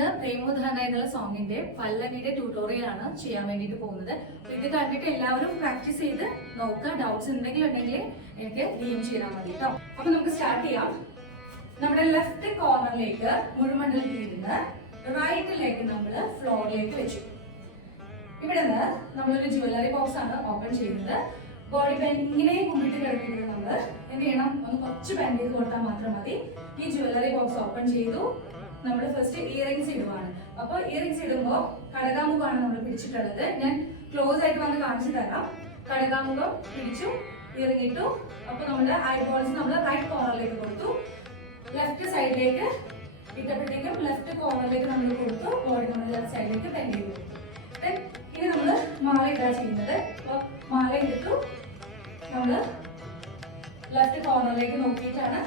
ഇന്ന് പ്രേമോദാന എന്നുള്ള സോങ്ങിന്റെ പല്ലവിയുടെ ട്യൂട്ടോറിയൽ ആണ് ചെയ്യാൻ വേണ്ടിയിട്ട് പോകുന്നത്. ഇത് കണ്ടിട്ട് എല്ലാവരും പ്രാക്ടീസ് ചെയ്ത് നോക്കുക. ഡൗട്ട്സ് എന്തെങ്കിലും ഉണ്ടെങ്കിൽ എനിക്ക് DM ചെയ്താൽ മതി കേട്ടോ. അപ്പൊ നമുക്ക് സ്റ്റാർട്ട് ചെയ്യാം. നമ്മുടെ ലെഫ്റ്റ് കോർണറിലേക്ക് മുഴുമണ്ഡലത്തിൽ ഇരുന്ന് റൈറ്റിലേക്ക് നമ്മൾ ഫ്ലോറിലേക്ക് വെച്ചു. ഇവിടെ നിന്ന് നമ്മളൊരു ജ്വല്ലറി ബോക്സ് ആണ് ഓപ്പൺ ചെയ്യുന്നത്. ബോഡി ബെൻഡ് ഇങ്ങനെ കുമ്പിട്ട് കിടക്കുന്നത് നമ്മൾ എന്ത് ചെയ്യണം, ഒന്ന് കുറച്ച് ബെൻഡ് ചെയ്ത് കൊടുത്താൽ മാത്രം മതി. ഈ ജ്വല്ലറി ബോക്സ് ഓപ്പൺ ചെയ്തു. നമ്മൾ ഫസ്റ്റ് ഇയറിംഗ്സ് ഇടുവാണ്. അപ്പോൾ ഇയറിംഗ്സ് ഇടുമ്പോൾ കടകാമുഖമാണ് നമ്മൾ പിടിച്ചിട്ടുള്ളത്. ഞാൻ ക്ലോസ് ആയിട്ട് വന്ന് കാണിച്ചു തരാം. കടകാമുഖം പിടിച്ചു, ഇയറിംഗ് ഇട്ടു. അപ്പോൾ നമ്മുടെ ഐബോൾസ് നമ്മൾ റൈറ്റ് കോർണറിലേക്ക് കൊടുത്തു. ലെഫ്റ്റ് സൈഡിലേക്ക് ഇട്ടപ്പോഴത്തേക്കും ലെഫ്റ്റ് കോർണറിലേക്ക് നമ്മൾ കൊടുത്തു. ബോഡി നമ്മൾ ലെഫ്റ്റ് സൈഡിലേക്ക് ബെൻഡ് ചെയ്ത് കൊടുത്തു. ഇനി നമ്മൾ മാല ഇടാ ചെയ്യുന്നത്. അപ്പോൾ മാല ഇട്ടു നമ്മൾ ലെഫ്റ്റ് കോർണറിലേക്ക് നോക്കിയിട്ടാണ്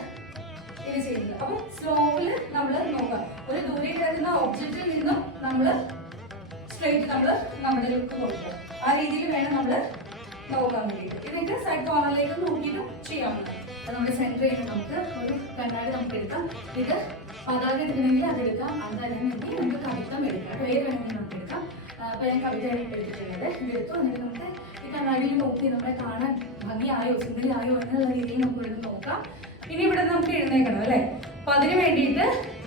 ഇത് ചെയ്യുന്നത്. അപ്പൊ സ്ലോവില് നമ്മൾ നോക്കാം. ഒരു ദൂരെ കിടക്കുന്ന ഒബ്ജക്റ്റിൽ നിന്നും നമ്മൾ സ്ട്രെയിറ്റ് നമ്മൾ നമ്മുടെ ലുക്ക് കൊടുക്കുക. ആ രീതിയിൽ വേണം നമ്മൾ നോക്കാൻ വേണ്ടിയിട്ട്. ഇതിന്റെ സൈഡ് കോർണറിലേക്ക് നോക്കിയിട്ടും ചെയ്യാവുന്നതാണ്. നമ്മുടെ സെന്റർ ചെയ്യുന്ന നമുക്ക് ഒരു കണ്ണാടി നമുക്ക് എടുക്കാം. ഇത് പതാക എടുക്കണമെങ്കിൽ അത് എടുക്കാം, അതല്ലെങ്കിൽ നമുക്ക് കവിത്തം എടുക്കാം. പേര് വേണമെങ്കിൽ നമുക്ക് എടുക്കാം. അപ്പൊ ഞാൻ കവിത എടുത്തിട്ടുള്ളത് ഇതെടുത്തു. എന്നിട്ട് നമുക്ക് ഈ കണ്ണാടിയിൽ നോക്കി നമ്മളെ കാണാൻ ഭംഗിയായോ സുന്ദരിയായോ എന്നുള്ള രീതിയിൽ നമുക്ക് ഇവിടെ നോക്കാം. ഇനി ഇവിടെ നമുക്ക് എഴുന്നേക്കണം അല്ലെ. അപ്പൊ അതിന് വേണ്ടിയിട്ട്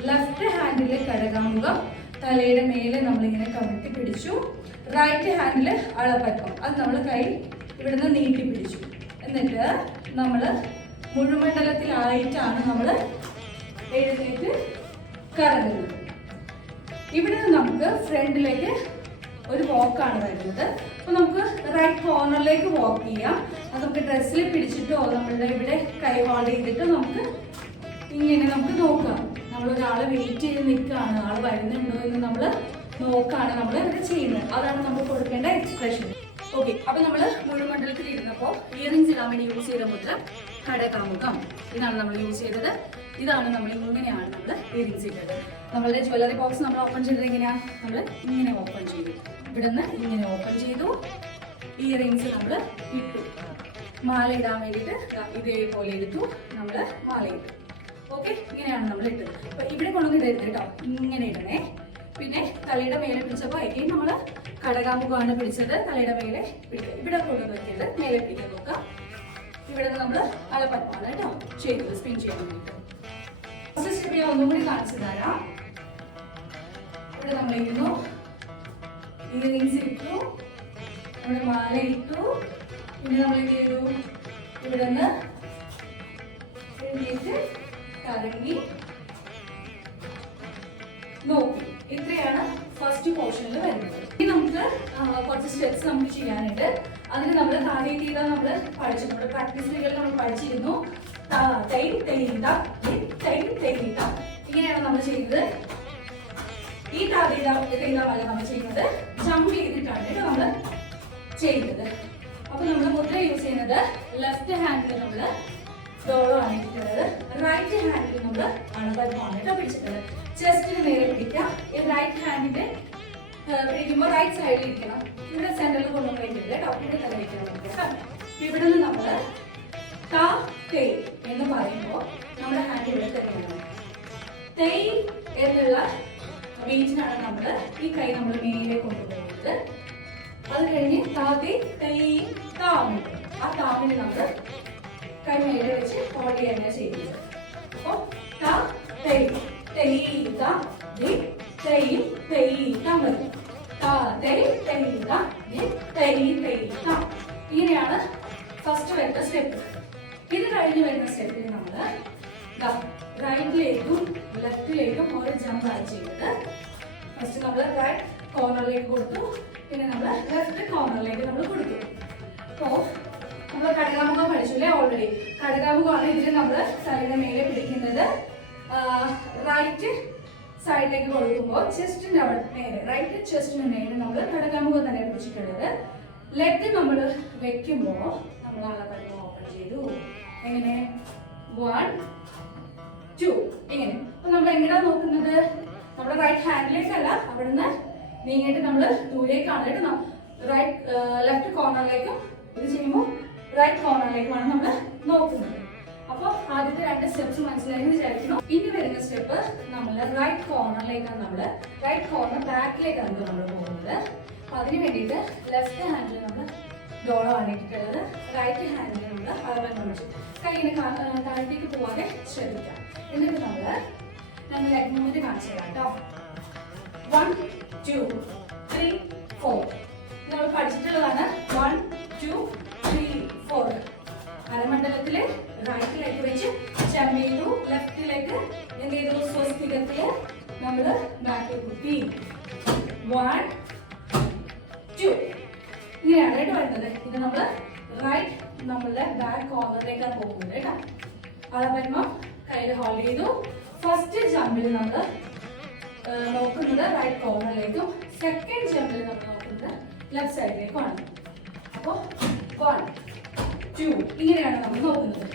ലെഫ്റ്റ് ഹാൻഡില് കടകാമുഖം തലയുടെ മേലെ നമ്മളിങ്ങനെ കമഴ്ത്തി പിടിച്ചു. റൈറ്റ് ഹാൻഡില് അളപ്പക്കം അത് നമ്മൾ കൈ ഇവിടുന്ന് നീട്ടി പിടിച്ചു. എന്നിട്ട് നമ്മൾ മുഴുമണ്ഡലത്തിലായിട്ടാണ് നമ്മൾ എഴുന്നേറ്റ് കറങ്ങുന്നത്. ഇവിടുന്ന് നമുക്ക് ഫ്രണ്ടിലേക്ക് ഒരു വാക്കാണ് വരുന്നത്. അപ്പൊ നമുക്ക് റൈറ്റ് കോർണറിലേക്ക് വാക്ക് ചെയ്യാം. അത് നമുക്ക് ഡ്രസ്സിൽ പിടിച്ചിട്ടോ നമ്മളുടെ ഇവിടെ കൈ ഹോൾഡ് ചെയ്തിട്ട് നമുക്ക് ഇങ്ങനെ നമുക്ക് നോക്കാം. നമ്മൾ ഒരാളെ വെയിറ്റ് ചെയ്ത് നിൽക്കുകയാണ്, ആൾ വരുന്നുണ്ടോ എന്ന് നമ്മൾ നോക്കാണ് നമ്മൾ ഇവിടെ ചെയ്യുന്നത്. അതാണ് നമ്മൾ കൊടുക്കേണ്ട എക്സ്പ്രഷൻ. ഓക്കെ, അപ്പൊ നമ്മൾ മുഴുമണ്ഡലത്തിൽ ഇരുന്നപ്പോൾ ഇയറിംഗ്സ് ഇടാൻ വേണ്ടി യൂസ് ചെയ്ത മുദ്ര കടകാമുഖം. ഇതാണ് നമ്മൾ യൂസ് ചെയ്തത്. ഇതാണ് നമ്മൾ ഇങ്ങനെയാണ് നമ്മൾ ഇയറിംഗ്സ് ഇട്ടത്. നമ്മളുടെ ജ്വല്ലറി ബോക്സ് നമ്മൾ ഓപ്പൺ ചെയ്തത് എങ്ങനെയാണ്, നമ്മൾ ഇങ്ങനെ ഓപ്പൺ ചെയ്തു. ഇവിടുന്ന് ഇങ്ങനെ ഓപ്പൺ ചെയ്തു. ഇയറിംഗ്സ് നമ്മൾ ഇട്ടു. മാല ഇടാൻ വേണ്ടിയിട്ട് ഇതേപോലെ എടുത്തു, നമ്മൾ മാല ഇട്ടു. ഓക്കെ, ഇങ്ങനെയാണ് നമ്മൾ ഇട്ടത്. അപ്പൊ ഇവിടെ കൊണ്ടൊന്നും ഇടരുത് കേട്ടോ, ഇങ്ങനെ ഇടണേ. പിന്നെ തലയുടെ മേലെ പിടിച്ചപ്പോൾ ഏറ്റവും നമ്മൾ കടകാമുഖമാണ് പിടിച്ചത്. തലയുടെ മേലെ പിടിക്കുക. ഇവിടെ കൊണ്ടുവന്ന് വെക്കരുത്, മേലെ പിടിക്കാൻ നോക്കാം. ഇവിടെ നമ്മൾ അളപ്പത്താണ് കേട്ടോ ചെയ്തത്, സ്പിൻ ചെയ്യാൻ വേണ്ടിയിട്ട്. ഫസ്റ്റ് സ്റ്റെപ്പ് ഞാൻ ഒന്നും കൂടി കാണിച്ചു തരാം. ഇവിടെ നമ്മളിരുന്നു, ഇയറിംഗ്സ് ഇട്ടു, നമ്മുടെ മാല ഇട്ടു. പിന്നെ നമ്മൾ എന്ത് ചെയ്തു, ഇവിടെ നിന്ന് കറങ്ങി നോക്കി. ഇത്രയാണ് ഫസ്റ്റ് പോർഷനിൽ വരുന്നത്. ഇനി നമുക്ക് കുറച്ച് സ്റ്റെപ്സ് നമുക്ക് ചെയ്യാനുണ്ട്. അതിന് നമ്മൾ ആദ്യം ചെയ്ത നമ്മൾ പഠിച്ചു, നമ്മുടെ പ്രാക്ടീസുകൾ നമ്മൾ പഠിച്ചിരുന്നു. ഇങ്ങനെയാണ് നമ്മൾ ചെയ്യുന്നത്. ഈ തെയ്താമല്ല നമ്മൾ ചെയ്യുന്നത്, ജമ്പ് ചെയ്തിട്ടാണ് നമ്മൾ ചെയ്യുന്നത്. അപ്പൊ നമ്മൾ മുദ്ര യൂസ് ചെയ്യുന്നത് ലെഫ്റ്റ് ഹാൻഡിൽ നമ്മൾ ഡോളോ ആണ് ഇട്ടിട്ടുള്ളത്. റൈറ്റ് ഹാൻഡിൽ നമ്മൾ അണപത്മാണ് കേട്ടോ പിടിച്ചിട്ടുള്ളത്. ചെസ്റ്റിന് നേരെ പിടിക്കാം. ഈ റൈറ്റ് ഹാൻഡിന്റെ പിടിക്കുമ്പോൾ റൈറ്റ് സൈഡിൽ ഇരിക്കണം. ഇവിടെ സെന്ററിൽ കൊണ്ടുപോയി വയ്ക്കരുത് കേട്ടോ, ഇവിടെ തന്നെ വയ്ക്കണം. ഇവിടെ നിന്ന് നമ്മൾ തെയ് എന്ന് പറയുമ്പോൾ നമ്മുടെ ഹാൻഡ് ഇവിടെ തന്നെയാണ്. തെയ് എന്നുള്ള ബീച്ചിനാണ് നമ്മൾ ഈ കൈ നമ്മൾ മേലെ കൊണ്ടുപോകുന്നത്. അത് കഴിഞ്ഞ് താമിട്ട് ആ താമിന് നമ്മൾ കൈ മേലെ വെച്ച് ഹോൾഡ് ചെയ്യുകയാണ് ചെയ്യുന്നത്. അപ്പോൾ ഇങ്ങനെയാണ് ഫസ്റ്റ് വരുന്ന സ്റ്റെപ്പ്. ഇത് കഴിഞ്ഞ് വരുന്ന സ്റ്റെപ്പിൽ നമ്മൾ റൈറ്റിലേക്കും ലെഫ്റ്റിലേക്കും ഒരു ജമ്പ് ആണ് ചെയ്യുന്നത്. ഫസ്റ്റ് നമ്മൾ റൈറ്റ് കോർണറിലേക്ക് കൊടുത്തു, പിന്നെ നമ്മൾ ലെഫ്റ്റ് കോർണറിലേക്ക് നമ്മൾ കൊടുത്തു. അപ്പോൾ നമ്മൾ കടകാമുഖം പഠിച്ചില്ലേ ഓൾറെഡി. കടകാമുഖമാണ് ഇതിൽ നമ്മൾ തലയുടെ മേലെ പിടിക്കുന്നത്. റൈറ്റ് സൈഡിലേക്ക് കൊടുക്കുമ്പോൾ ചെസ്റ്റിന്റെ അവിടെ നേരെ, റൈറ്റ് ചെസ്റ്റിന് നേരെ നമ്മൾ കടകാമുഖം തന്നെ പിടിച്ചിട്ടുള്ളത്. ലെഗ് നമ്മൾ വെക്കുമ്പോൾ നമ്മൾ അളവ് ഓപ്പൺ ചെയ്തു. എങ്ങനെ 1 2 ഇങ്ങനെ. അപ്പൊ നമ്മൾ എങ്ങനെയാ നോക്കുന്നത്, നമ്മുടെ റൈറ്റ് ഹാൻഡിലേക്കല്ല, അവിടുന്ന് നീങ്ങിയിട്ട് നമ്മൾ ദൂരേക്കാണ് കേട്ടോ. ലെഫ്റ്റ് കോർണറിലേക്കും ഇത് ചെയ്യുമ്പോൾ റൈറ്റ് കോർണറിലേക്കുമാണ് നമ്മൾ നോക്കുന്നത്. അപ്പൊ ആദ്യത്തെ 2 സ്റ്റെപ്സ് മനസ്സിലായെന്ന് വിചാരിക്കുന്നു. ഇനി വരുന്ന സ്റ്റെപ്പ് നമ്മൾ റൈറ്റ് കോർണറിലേക്കാണ്, റൈറ്റ് കോർണർ ബാക്കിലേക്കാണ് നമ്മൾ പോകുന്നത്. അപ്പൊ അതിന് വേണ്ടിയിട്ട് ലെഫ്റ്റ് ഹാൻഡിൽ നമ്മൾ ഡോളാണ് ഇട്ടിട്ടുള്ളത്, റൈറ്റ് ഹാൻഡിൽ നമ്മൾ അളവെണ്ണം വെച്ചു കൈയിന് താഴത്തേക്ക് പോവാതെ ശ്രദ്ധിക്കാം. എന്നിട്ട് ഞങ്ങൾ ലെഗ് മൂവ്മെന്റ് കാണിച്ചു തരാം കേട്ടോ. 1 2 3 4 നമ്മൾ പഠിച്ചിട്ടുള്ളതാണ്. 1 2 3 4 അരമണ്ഡലത്തില് റൈറ്റിലേക്ക് വെച്ച് ജമ്പ് ചെയ്തു, ലെഫ്റ്റിലേക്ക് എന്ത് ചെയ്തു, സ്വസ്തികത്തില് നമ്മള് ബാക്ക് കുത്തി 1 2 ഇങ്ങനെയാണ് കേട്ടോ വരുന്നത്. ഇത് നമ്മള് റൈറ്റ് നമ്മളുടെ ബാക്ക് കോർണറിലേക്കാണ് പോകുന്നത് കേട്ടോ. അവിടെ വരുമ്പോ കയ്യിൽ ഹോൾഡ് ചെയ്തു. ഫസ്റ്റ് ജമ്പിൽ നമ്മൾ നോക്കുന്നത് റൈറ്റ് കോർണറിലേക്കും, സെക്കൻഡ് ജമ്പിൽ നമ്മൾ നോക്കുന്നത് ലെഫ്റ്റ് സൈഡിലേക്കുമാണ്. അപ്പോൾ 1 2 ഇങ്ങനെയാണ് നമ്മൾ നോക്കുന്നത്.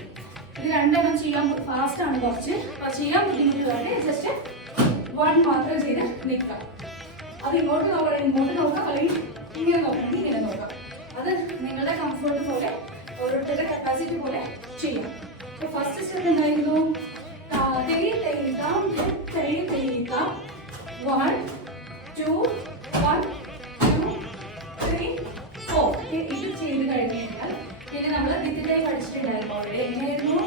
ഇത് രണ്ടെണ്ണം ചെയ്യാൻ ഫാസ്റ്റ് ആണ് കുറച്ച്, അപ്പോൾ ചെയ്യാൻ ബുദ്ധിമുട്ടുള്ളവരെ ജസ്റ്റ് 1 മാത്രം ചെയ്ത് നിൽക്കാം. അത് ഇങ്ങോട്ട് നോക്കണം, ഇങ്ങോട്ട് നോക്കാം, അല്ലെങ്കിൽ ഇങ്ങനെ നോക്കണം, ഇങ്ങനെ നോക്കാം. അത് നിങ്ങളുടെ കംഫർട്ട് പോലെ ഓരോരുത്തരുടെ കപ്പാസിറ്റി പോലെ ചെയ്യാം. അപ്പോൾ ഫസ്റ്റ് സ്റ്റെപ്പ് എന്തായിരുന്നു? 1 2 1 2 3 4 ഇത് ചെയ്ത് കഴിഞ്ഞ് കഴിഞ്ഞാൽ പിന്നെ നമ്മൾ ദിത്തിട്ടായി പഠിച്ചിട്ടുണ്ടായിരുന്നു ഓൾറെഡി. എങ്ങനെയായിരുന്നു?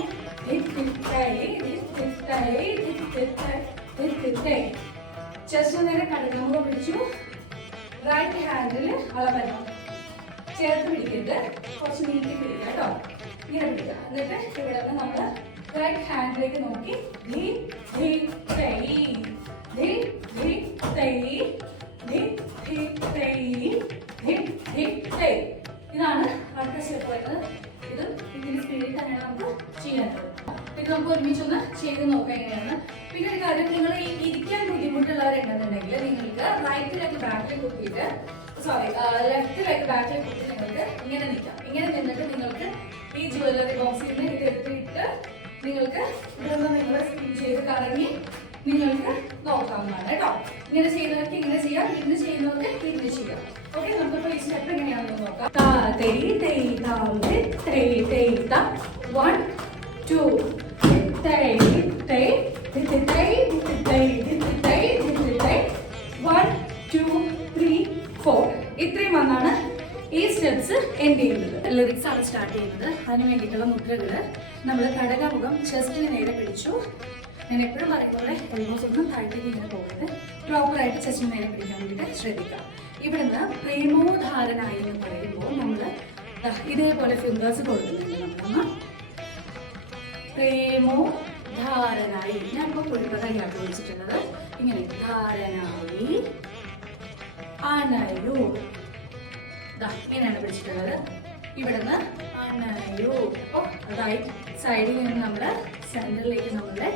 ചെസ്റ്റ് നേരെ കടന്നു പിടിച്ചു, റൈറ്റ് ഹാൻഡിൽ അളവെണ്ണം ചേർത്ത് പിടിക്കരുത്, കുറച്ച് നീട്ടി പിടിക്കുക കേട്ടോ. ഇങ്ങനെ പിടിക്കുക. എന്നിട്ട് ഇവിടെ നിന്ന് നമ്മൾ റൈറ്റ് ഹാൻഡിലേക്ക് നോക്കി ഇതാണ് അടുത്ത സ്റ്റെപ്പ് വരുന്നത്. ഇത് ഇതിന്റെ സ്പീഡിൽ തന്നെയാണ് നമുക്ക് ചെയ്യാനുള്ളത്. ഇത് നമുക്ക് ഒരുമിച്ചൊന്ന് ചെയ്ത് നോക്കാം എങ്ങനെയാണ്. പിന്നെ ഒരു കാര്യം, നിങ്ങൾ ഈ ഇരിക്കാൻ ബുദ്ധിമുട്ടുള്ളവരുണ്ടെന്നുണ്ടെങ്കിൽ നിങ്ങൾക്ക് റൈറ്റിലേക്ക് ബാക്കിൽ കുത്തിയിട്ട് ലെഫ്റ്റിലേക്ക് ബാക്കിൽ കുത്തി നിങ്ങൾക്ക് ഇങ്ങനെ നിൽക്കാം. ഇങ്ങനെ നിന്നിട്ട് നിങ്ങൾക്ക് ഈ ജ്വല്ലറി ബോക്സിൽ നിന്ന് ഇത് എടുത്തിട്ട് നിങ്ങൾക്ക് ഇവിടെ നിന്ന് നിങ്ങൾ സ്പിൻ ചെയ്ത് കറങ്ങി നിങ്ങൾക്ക് നോക്കാവുന്നതാണ് കേട്ടോ. ഇങ്ങനെ ചെയ്യുന്നവർക്ക് ഇങ്ങനെ ചെയ്യാം, ഇന്ന് ചെയ്യുന്നവർക്ക് ഇന്ന് ചെയ്യാം. ഓക്കെ, നമുക്കിപ്പോൾ ഈ സ്റ്റെപ്പ് എങ്ങനെയാണെന്ന് നോക്കാം. 1 2 1 2 3 4 ഇത്രയും വന്നാണ് ഈ സ്റ്റെപ്സ് എൻഡ് ചെയ്യുന്നത്. ലിറിക്സ് ആണ് സ്റ്റാർട്ട് ചെയ്യുന്നത്. അതിന് വേണ്ടിയിട്ടുള്ള മുദ്രകള് നമ്മൾ കടകമുഖം ചെസ്റ്റിന് നേരെ പിടിച്ചു. ഞാൻ എപ്പോഴും പറയുന്നത് എൽബോസ് ഒന്നും താഴത്തേക്ക് ഇങ്ങനെ പോകുന്നത്, പ്രോപ്പറായിട്ട് ചെസ്റ്റിന് നേരെ പിടിക്കാൻ വേണ്ടിയിട്ട് ശ്രദ്ധിക്കാം. ഇവിടുന്ന് പ്രേമോധാരനായി എന്ന് പറയുമ്പോൾ നമ്മൾ ഇതേപോലെ ഫിംഗേഴ്സ് കൊടുക്കുന്നുണ്ട്. നമ്മളൊന്ന് പ്രേമോധാരനായി, ഞാനിപ്പോൾ കുഴിപ്പകയാക്കി വിളിച്ചിട്ടുള്ളത് ഇങ്ങനെ ധാരനായി അനയു, ഇങ്ങനെയാണ് പിടിച്ചിട്ടുള്ളത്. ഇവിടുന്ന് അനയു. അപ്പോൾ റൈറ്റ് സൈഡിൽ നിന്ന് നമ്മൾ സെന്ററിലേക്ക് നമ്മുടെ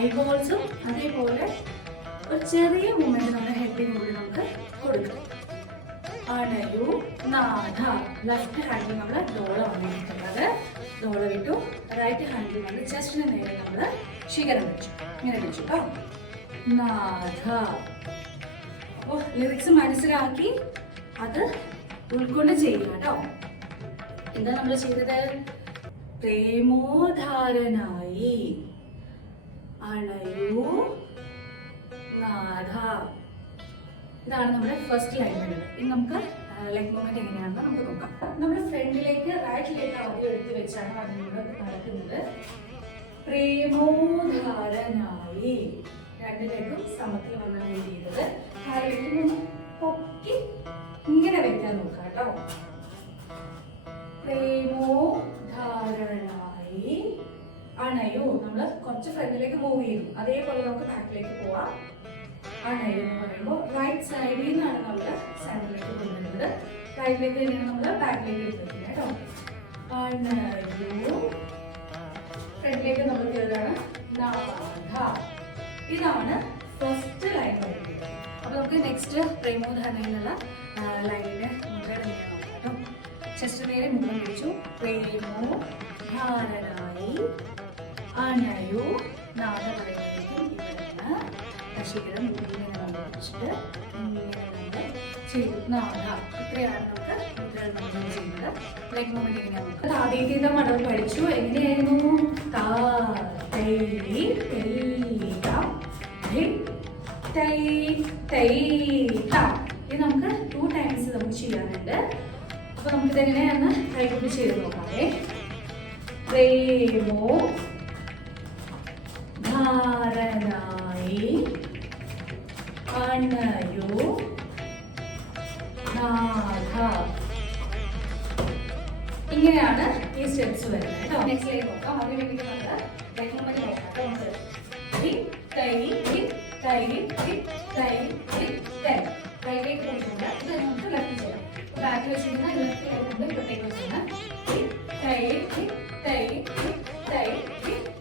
ഐബോൾസും അതേപോലെ ഒരു ചെറിയ മൂവ്മെന്റ് നമ്മുടെ ഹെഡിനും കൂടി നമുക്ക് കൊടുക്കാം. അനയു നാഥ. ലെഫ്റ്റ് ഹാൻഡിൽ നമ്മൾ ഡോള വന്നിട്ടുള്ളത്, ഡോള വിട്ടു. റൈറ്റ് ഹാൻഡിൽ നമ്മൾ ചെസ്റ്റിന് നേരെ നമ്മൾ ശിഖരം വെച്ചു, ഇങ്ങനെ വെച്ചു കേട്ടോ. നാഥ. അപ്പോൾ ലിറിക്സ് മനസ്സിലാക്കി അത് ഉൾക്കൊണ്ട് ചെയ്യുക കേട്ടോ. എന്താ നമ്മൾ ചെയ്തത്? പ്രേമോധാരനായി അണയൂ നാഥ. ഇതാണ് നമ്മുടെ ഫസ്റ്റ് ലൈൻ വരുന്നത്. ഇനി നമുക്ക് ലെഗ് മൂവ്മെന്റ് എങ്ങനെയാണെന്ന് നമുക്ക് നോക്കാം. നമ്മൾ ഫ്രണ്ടിലേക്ക് റൈറ്റിലേക്ക് ആദ്യം എടുത്ത് വെച്ചാണ് അതിലൂടെ നടക്കുന്നത്. പ്രേമോധാരനായി രണ്ടിലേക്കും സമത്തിൽ വന്നാണ് ചെയ്തത്. കാലിലേക്ക് പൊക്കി ഇങ്ങനെ വെക്കാൻ നോക്കാം കേട്ടോ. പ്രേമോധാരണായി അണയു. നമ്മൾ കുറച്ച് ഫ്രണ്ടിലേക്ക് മൂവ് ചെയ്യും, അതേപോലെ നമുക്ക് ബാക്കിലേക്ക് പോവാം. അണയു എന്ന് പറയുമ്പോൾ റൈറ്റ് സൈഡിൽ നിന്നാണ് നമ്മൾ സെന്ററിലേക്ക് കൊണ്ടുവരുന്നത്. റൈറ്റിലേക്ക് തന്നെയാണ് നമ്മൾ ബാക്കിലേക്ക് എടുക്കുന്നത് കേട്ടോ. അണയു. ഫ്രണ്ടിലേക്ക് നമ്മൾ കയറാണ്. നാഥ. ഇതാണ് ഫസ്റ്റ് ലൈൻ വരുന്നത്. അപ്പൊ നമുക്ക് നെക്സ്റ്റ് പ്രേമോധാരണ എന്നുള്ള ലൈനിന്റെ മുദ്രയുടെ നേരെ നോക്കാം കേട്ടോ. ചെസ്റ്റ് നേരെ മുഖം പിടിച്ചു. പ്രേമോധാരണായി അണയു നാഥ പറയുമ്പോഴേക്കും ഇവിടുന്ന് ശിഖരം ഇങ്ങനെ നമ്മൾ പിടിച്ചിട്ട് ഇങ്ങനെ നമ്മൾ ചെയ്തു നാഥ. ഇത്രയാണ് നമുക്ക് മുദ്രകൾ നമ്മൾ ചെയ്യുന്നത്. ലെഗ് മൂവ്മെന്റ് എങ്ങനെയാണ് നമുക്ക് ആദ്യത്തെ മടൽ പഠിച്ചു. എങ്ങനെയായിരുന്നു? താ തൈ തൈ തൈ തൈ താ. ഇത് നമുക്ക് 2 ടൈംസ് നമുക്ക് ചെയ്യാനുണ്ട്. അപ്പൊ നമുക്കിത് എങ്ങനെയാണ് കൈകൊണ്ട് ചെയ്ത് നോക്കാതെ. പ്രേമോ ധാരണായി അണയു നാഥ. ഇങ്ങനെയാണ് ഈ സ്റ്റെപ്സ് വരുന്നത് കേട്ടോ. നെക്സ്റ്റ് നോക്കാം. അതിന് വേണ്ടി നമുക്ക് ലെഗ് മൂവ്മെന്റ് നോക്കാം. തൈ തൈ തൈ തൈ റൈറ്റിലേക്ക് പോയിട്ടുണ്ട്. ഇത് നമുക്ക് ലെഫ്റ്റ് ചെയ്യാം. ബാക്കിൽ വെച്ചിരുന്ന ലെഫ്റ്റിലേക്ക് ഇപ്പത്തേക്ക് വെച്ചാണ് തൈ തൈ തൈ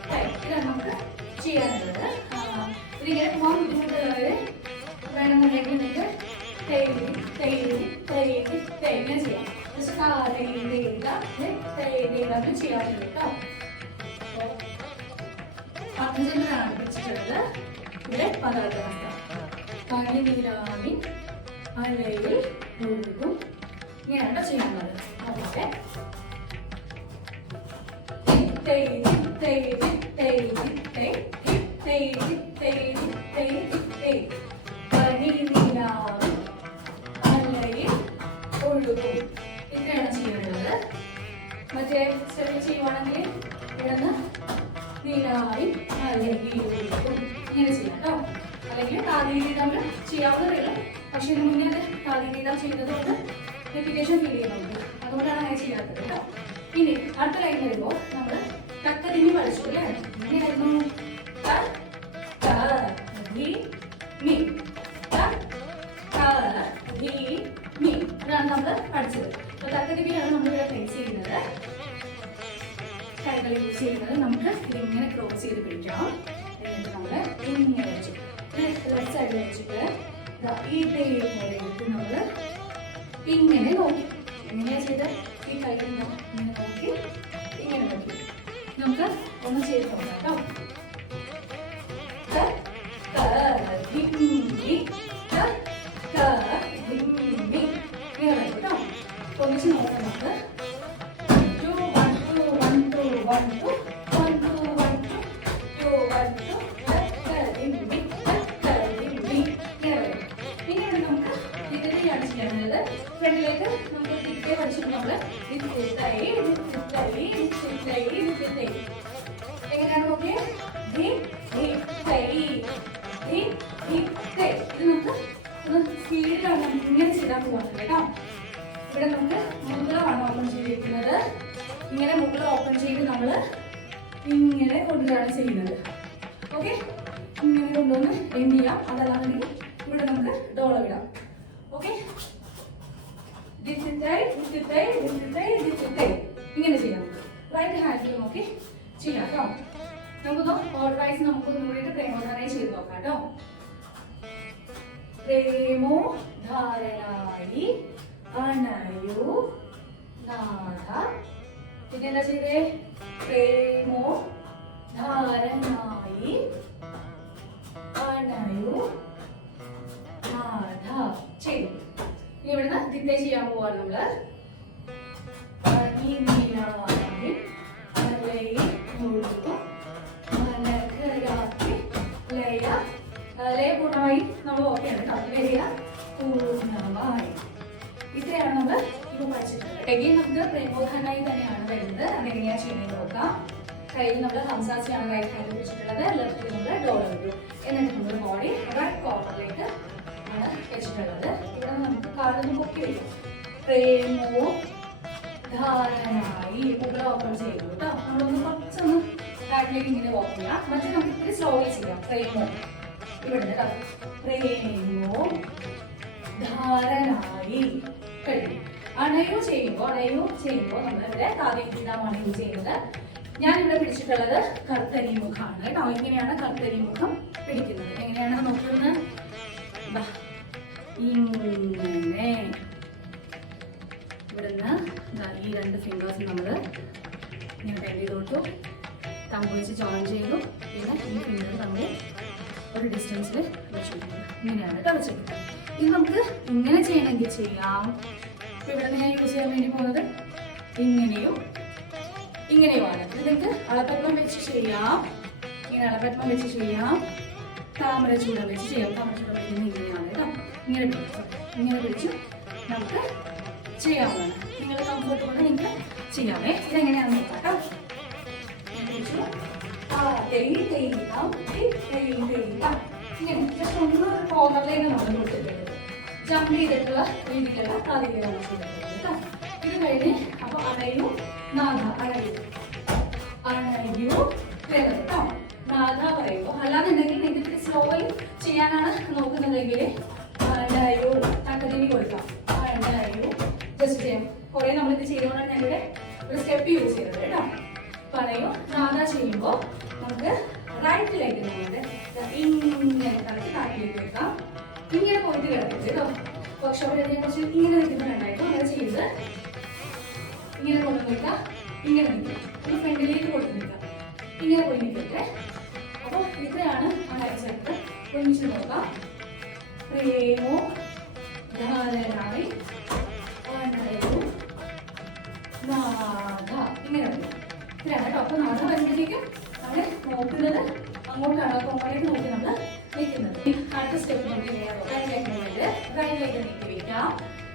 തൈ. ഇതാണ് നമുക്ക് ചെയ്യാനുള്ളത്. ഇതിങ്ങനെ പോകാൻ ബുദ്ധിമുട്ടുള്ളവര് വേണമെന്നുണ്ടെങ്കിൽ നിങ്ങൾക്ക് തൈ തൈ തൈ തൈ ഇങ്ങനെ ചെയ്യാം. ചെയ്യാറുണ്ട് കേട്ടോ. പത്തഞ്ചന്ദ്രാണ് പിടിച്ചിട്ടുള്ളത്. ഇവിടെ പദാർത്ഥ പനി നീരാവി അലയിൽ ഒഴുകും. ഇങ്ങനെയാണ് ചെയ്യാനുള്ളത്. അതുപോലെ പനി നീരാവി അലയിൽ ഒഴുകും. ഇത്രയാണ് ചെയ്യുന്നത്. മറ്റേ സ്റ്റെപ്പ് ചെയ്യുവാണെങ്കിൽ ഇവിടുന്ന് നീരാവി അല്ലെങ്കിൽ ഒഴുകും. ഇങ്ങനെ ചെയ്യാം കേട്ടോ. അല്ലെങ്കിൽ താതീരീതം ചെയ്യാവുന്നതേ ഉള്ളൂ. പക്ഷെ ഇത് മുന്നേ താതീരീതം ചെയ്യുന്നത് കൊണ്ട് റെപ്പിറ്റേഷൻ ഫീൽ ചെയ്യുന്നുണ്ട്. അതുകൊണ്ടാണ് അങ്ങനെ ചെയ്യാത്തത് കേട്ടോ. ഇനി അടുത്ത ലൈൻ വരുമ്പോൾ നമ്മൾ തക്കതിമി പഠിച്ചു അല്ലേ? എങ്ങനെയായിരുന്നു? ഇതാണ് നമ്മൾ പഠിച്ചത്. അപ്പൊ തക്കതിമിയാണ് നമ്മളിവിടെ പ്ലേസ് ചെയ്യുന്നത്. കൈകൾ യൂസ് ചെയ്യുന്നത് നമുക്ക് ഇതിങ്ങനെ ക്രോസ് ചെയ്ത് പിടിക്കാം. എന്നിട്ട് നമ്മൾ ഇങ്ങനെ വെച്ചു ലെഫ്റ്റ് സൈഡിൽ വെച്ചിട്ട് ഇതേപോലെ എടുത്ത് നമ്മൾ ഇങ്ങനെ നോക്കി. എങ്ങനെയാ ചെയ്ത്? ഈ കൈകൾ ഇങ്ങനെ നോക്കി ഇങ്ങനെ നോക്കി. നമുക്ക് ഒന്ന് ചെയ്ത് നോക്കാം കേട്ടോ. ഒന്നിച്ച് നോക്കാം നമുക്ക്. 2 1 2 1 2 1 2 1 2 1 2 1 2 പിന്നീട് നമുക്ക് ഇതിനെയാണ് ചെയ്യുന്നത്. ഫ്രണ്ടിലേക്ക് നമുക്ക് തിരികെ പഠിച്ചിട്ട് നമ്മള് എങ്ങനെയാണ് നോക്കിയേ? ഇത് നമുക്ക് ഒന്ന് സ്പീഡിലാണ് ഇങ്ങനെ ചെയ്താൽ പോകുന്നത് കേട്ടോ. ഇവിടെ നമുക്ക് മുകളാണ് ഓപ്പൺ ചെയ്തിരിക്കുന്നത്. ഇങ്ങനെ മുകൾ ഓപ്പൺ ചെയ്ത് നമ്മൾ ഇങ്ങനെ കൊണ്ടുവരാണ് ചെയ്യുന്നത്. ഓക്കെ, ഇങ്ങനെ കൊണ്ടുവന്ന് എൻഡ് ചെയ്യാം. അതല്ലാന്നുണ്ടെങ്കിൽ ഇവിടെ നമുക്ക് ഡോള വിടാം. ഓക്കെ, ഇങ്ങനെ ചെയ്യാം. റൈറ്റ് ഹാൻഡിൽ നോക്കി ചെയ്യാം കേട്ടോ. നമുക്കൊന്ന് ഓർഡർ വൈസ് നമുക്കൊന്നും കൂടിയിട്ട് പ്രേമോധാരണ ചെയ്ത് നോക്കാം കേട്ടോ. പ്രേമോ ധാരണായി അണയു നാഥ. പിന്നെന്താ ചെയ്തേ? പ്രേമോ ധാരണായി അണയു നാഥ ചെയ്തു. ഇനി ഇവിടുന്ന് ദിത്തേ ചെയ്യാൻ പോവാണ് നമ്മള്. ലയ പൂർണ്ണമായി നമ്മൾ ഓക്കെയാണ് കേട്ടോ. ലയ പൂർണ്ണമായി. ഇത്രയാണ് നമ്മൾ ഇപ്പൊ പഠിച്ചിട്ടുള്ളത്. എഗെയിൻ നമുക്ക് പ്രേമോധാരണായി തന്നെയാണ് വരുന്നത്. അതെങ്ങനെയാ ചെയ്യുന്നത് നോക്കാം. കയ്യിൽ നമ്മൾ ഹംസാസിയാണ് റൈറ്റ് ഹാൻഡ് വെച്ചിട്ടുള്ളത്. ലെഫ്റ്റിൽ നമ്മൾ ഡോളർ ഇട്ടു. എന്നിട്ട് നമ്മുടെ ബോഡി റൈറ്റ് കോർണറിലേക്ക് ആണ് വെച്ചിട്ടുള്ളത്. ഇവിടെ നമുക്ക് കാലൊന്ന് പൊക്കി വയ്ക്കും. പ്രേമോ ധാരണായി മുകള ഓപ്പൺ ചെയ്തു കേട്ടോ. നമ്മളൊന്ന് കുറച്ചൊന്ന് ബാക്കിലേക്ക് ഇങ്ങനെ വാക്ക് ചെയ്യാം. മറ്റേ നമുക്ക് ഇത്തിരി സ്ലോലി ചെയ്യാം. പ്രേമോ ഇവിടെ കേട്ടോ. പ്രേമോ ധാരണായി കഴിഞ്ഞു. അണയു ചെയ്യുമ്പോൾ നമ്മളിവിടെ താതീരിതമാണ് യൂസ് ചെയ്യുന്നത്. ഞാനിവിടെ പിടിച്ചിട്ടുള്ളത് കർത്തരി മുഖമാണ് കേട്ടോ. ഇങ്ങനെയാണ് കർത്തരി മുഖം പിടിക്കുന്നത്. എങ്ങനെയാണ് നോക്കുന്നത്? ഇങ്ങനെ ഇവിടുന്ന് ഈ 2 ഫിംഗേഴ്സ് നമ്മൾ ഇങ്ങനെ ബെൻഡ് ചെയ്ത് കൊടുത്തു. തമ്പ് വെച്ച് ജോയിൻ ചെയ്തു. പിന്നെ ഈ ഫിംഗർ നമ്മൾ ഒരു ഡിസ്റ്റൻസിൽ വെച്ചിരിക്കുന്നത്. ഇങ്ങനെയാണ് കേട്ടോ വെച്ചിരിക്കുന്നത്. ഇത് നമുക്ക് ഇങ്ങനെ ചെയ്യണമെങ്കിൽ ചെയ്യാം. ഇവിടെ ഞാൻ യൂസ് ചെയ്യാൻ വേണ്ടി പോകുന്നത് ഇങ്ങനെയും ഇങ്ങനെയുമാണ്. ഇത് നിങ്ങൾക്ക് അളപത്മം വെച്ച് ചെയ്യാം, ഇങ്ങനെ അളപത്മം വെച്ച് ചെയ്യാം, താമരച്ചൂടം വെച്ച് ചെയ്യാം. താമരച്ചൂടം വെക്കുന്നത് ഇങ്ങനെയാണ് കേട്ടോ. ഇങ്ങനെ പിടിച്ച് നമുക്ക് ചെയ്യാവുന്നതാണ്. നിങ്ങളുടെ കംഫർട്ട് കൊണ്ട് നിങ്ങൾക്ക് ചെയ്യാമേ. ഇതെങ്ങനെയാണെന്ന് നോക്കാം കേട്ടോ. ഇങ്ങനെ ജസ്റ്റ് ഒന്ന് കോർണറിലേക്ക് നമ്മൾ കൊടുത്തിട്ടുണ്ട്. ജമ്പ് ചെയ്തിട്ടുള്ള രീതിക്കുള്ള കാര്യങ്ങളാണ് ചെയ്തിട്ടുള്ളത് കേട്ടോ. ഇത് കഴിഞ്ഞ് അപ്പൊ അണയു നാഥ അണയു കേട്ടോ. നാഥ പറയുമ്പോൾ അല്ലാന്നുണ്ടെങ്കിൽ നിങ്ങൾക്ക് സ്ലോയിൽ ചെയ്യാനാണ് നോക്കുന്നതെങ്കിൽ അണയു തക്കതിരി കൊടുക്കാം. അണയു ജസ്റ്റ് ചെയ്യാം. കുറെ നമ്മളിത് ചെയ്തുകൊണ്ടാണ് ഞാനിവിടെ ഒരു സ്റ്റെപ്പ് യൂസ് ചെയ്തത് കേട്ടോ. പറയൂ നാഥ ചെയ്യുമ്പോൾ നമുക്ക് റൈറ്റിലേക്ക് നമ്മുടെ ഇങ്ങനെ കളിച്ച് കാട്ടിലേക്ക് വെക്കാം. ഇങ്ങനെ പോയിട്ട് കിടക്കരുത് കേട്ടോ. പക്ഷെ അവിടെ കുറച്ച് ഇങ്ങനെ നിൽക്കുന്നുണ്ടായിരുന്നു. അങ്ങനെ ചെയ്ത് ഇങ്ങനെ കൊണ്ട് നിൽക്കാം, ഇങ്ങനെ നിൽക്കാം, ഒരു ഫ്രണ്ടിലേക്ക് കൊടുത്ത് നിൽക്കാം, ഇങ്ങനെ പോയി നിൽക്കട്ടെ. അപ്പോൾ ഇത്രയാണ് ആ ലൈറ്റ്. ഒന്നിച്ച് നോക്കാം. പ്രേമോ ധാരണായി നാഥ ഇങ്ങനെ വരും. ഇത്രയാണ് കേട്ടോ. അപ്പോൾ നാഥ വരുമ്പോഴത്തേക്കും നമ്മൾ നോക്കുന്നത് അങ്ങോട്ടാണ്, കോമ്പറേറ്റ് നോക്കി നമ്മൾ നിൽക്കുന്നത്. അടുത്ത സ്റ്റെപ്പ് നോക്കി റൈറ്റിലേക്ക് പോയിട്ട് റൈറ്റിലേക്ക് നീക്കി വെക്കാം.